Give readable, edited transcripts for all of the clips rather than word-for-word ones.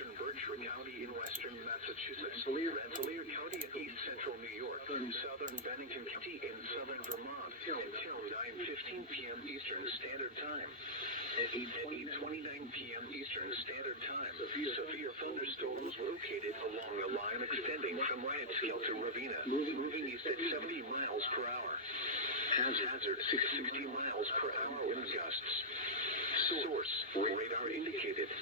western Berkshire County in western Massachusetts, Rensselaer County in east central New York, southern Bennington County in southern Vermont, until 9:15 p.m. Eastern Standard Time. At 8:29 p.m. Eastern Standard Time, severe thunderstorms located along the line extending from Riottsville to Ravenna, moving east at 70 miles per hour. Hazard 60 miles per hour wind gusts. Source, radar indicated.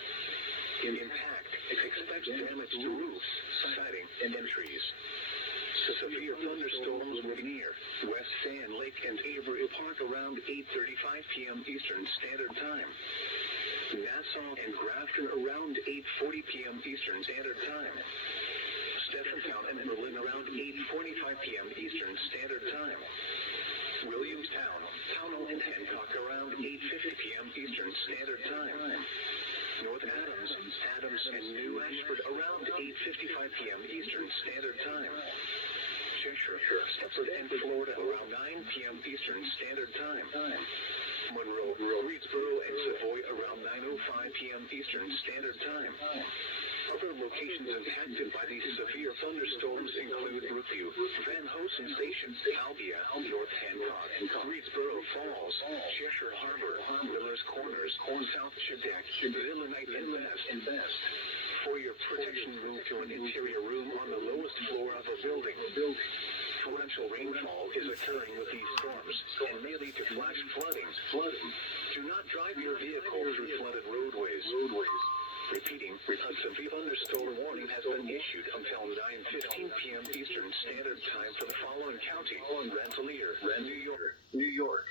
Impact, expect damage to roofs, siding, and trees. Severe thunderstorms were near West Sand Lake and Avery Park around 8:35 p.m. Eastern Standard Time. Nassau and Grafton around 8:40 p.m. Eastern Standard Time. Stephentown and Berlin around 8:45 p.m. Eastern Standard Time. Williamstown, Pownell, and Hancock around 8:50 p.m. Eastern Standard Time. North Adams, and New Ashford around 8:55 p.m. Eastern Standard Time. Cheshire, Stepford, and Florida around 9 p.m. Eastern Standard Time. Monroe, Reedsboro, and Savoy around 9:05 p.m. Eastern Standard Time. Other locations impacted by these severe thunderstorms include Brookview, Van Hosen Station, Albia, North Hancock, Reedsboro Falls, Cheshire Harbor, Miller's Corners, South Chedak, Villanite, and Best. For your protection, move to an interior room on the lowest floor of a building. Torrential rainfall is occurring with these storms and may lead to flash flooding. Do not drive your vehicle through flooded roadways. Repeating, a severe thunderstorm warning has been issued until 9:15 p.m. Eastern Standard Time for the following county: Rensselaer, New York.